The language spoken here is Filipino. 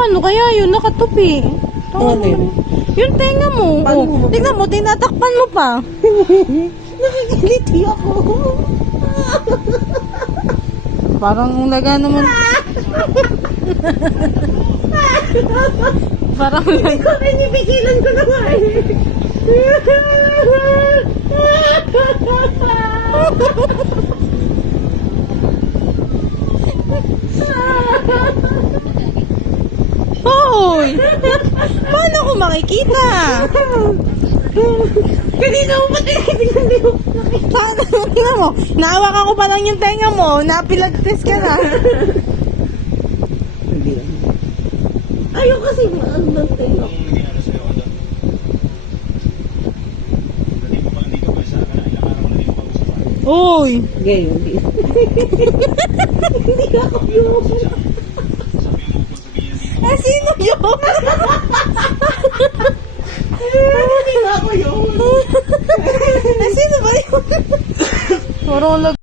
Paano kaya yun? Nakatupi. Ano yun? Yung tenga mo. Paano Oh, mo? tingnan mo, tinatakpan mo pa. Nakikiliti ako. Parang naga naman. Parang Pinipigilan ko na nga eh. Hoy! Paano ko makikita? Kanina mo pati hindi mo nakikita. Paano? Tingnan mo, naawakan ko pa lang yung tenga mo. Napilagtis ka na. Hindi. Ayaw kasi maano ng tayo. Uy! Ngayon, hindi. Hindi ako yun. Eh, sino yun? Hindi ako yun. Eh, sino ba yun? Parang